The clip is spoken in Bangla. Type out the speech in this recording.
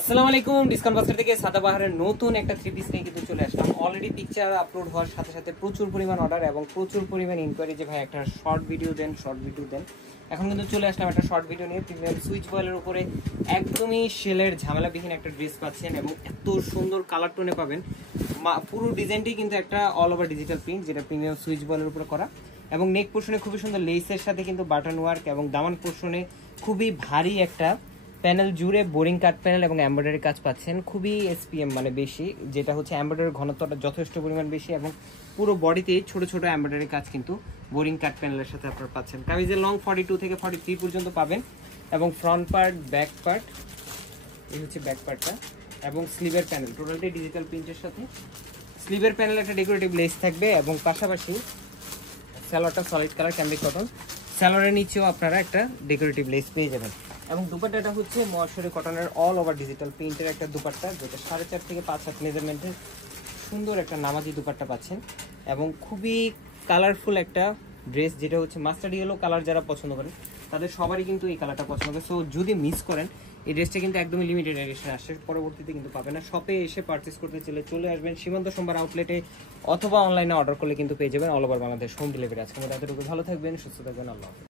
আসসালামু আলাইকুম। ডিসকাউন্ট বাজার থেকে সাদাবাহারের নতুন একটা থ্রি পিস নিয়ে কিন্তু চলে আসলাম। অলরেডি পিকচার আপলোড হওয়ার সাথে সাথে প্রচুর পরিমাণ অর্ডার এবং প্রচুর পরিমাণ ইনকোয়ারি যে ভাই একটা শর্ট ভিডিও দেন। এখন কিন্তু চলে আসলাম একটা শর্ট ভিডিও নিয়ে। প্রিমিয়াম সুইচ বয়েলের উপরে একদমই সেলের ঝামেলাবিহীন একটা ড্রেস পাচ্ছেন এবং এত সুন্দর কালার টোনে পাবেন। পুরো ডিজাইনটি কিন্তু একটা অল ওভার ডিজিটাল প্রিন্ট, যেটা প্রিমিয়াম সুইচ বয়েলের উপরে করা এবং নেক পোর্শনে খুবই সুন্দর লেসের সাথে কিন্তু বাটন ওয়ার্ক এবং দামান পোর্শনে খুবই ভারী একটা প্যানেল জুড়ে বোরিং কাট প্যানেল এবং এমব্রয়ডারি কাজ পাচ্ছেন। খুবই এসপিএম মানে বেশি, যেটা হচ্ছে এমব্রয়ডারির ঘনত্বটা যথেষ্ট পরিমাণ বেশি এবং পুরো বডিতে ছোট ছোট এমব্রয়ডারি কাজ কিন্তু বোরিং কাট প্যানেলের সাথে আপনারা পাচ্ছেন। কামিজের লং 42 থেকে 43 পর্যন্ত পাবেন এবং ফ্রন্ট পার্ট, ব্যাক পার্ট, এই হচ্ছে ব্যাক পার্টটা এবং স্লিভের প্যানেল টোটালটি ডিজিটাল প্রিন্টের সাথে। স্লিভের প্যানেল একটা ডেকোরেটিভ লেস থাকবে এবং পাশাপাশি স্যালোয়ারটা সলিড কালার ক্যামব্রিক কটন। স্যালোয়ারের নিচেও আপনারা একটা ডেকোরেটিভ লেস পেয়ে যাবেন এবং দুপাট্টাটা হচ্ছে মহেশ্বরী কটনের অল ওভার ডিজিটাল প্রিন্টের একটা দুপাট্টা, যেটা 4.5 থেকে 5 হাত মেজারমেন্টের সুন্দর একটা নামাজি দুপাট্টা পাচ্ছেন এবং খুবই কালারফুল একটা ড্রেস, যেটা হচ্ছে মাস্টার্ড ইয়েলো কালার। যারা পছন্দ করেন তাদের সবারই কিন্তু এই কালারটা পছন্দ হবে। সো যদি মিস করেন, এই ড্রেসটা কিন্তু একদমই লিমিটেড এডিশন আসছে, পরবর্তীতে কিন্তু পাবেন না। শপে এসে পারচেস করতে চলে আসবেন সীমান্ত সোমবার আউটলেটে অথবা অনলাইনে অর্ডার করলে কিন্তু পেয়ে যাবেন all over Bangladesh home delivery. আজকে আমাদের এতটুকু, ভালো থাকবেন, সুস্থ থাকবেন, আল্লাহ হাফেজ।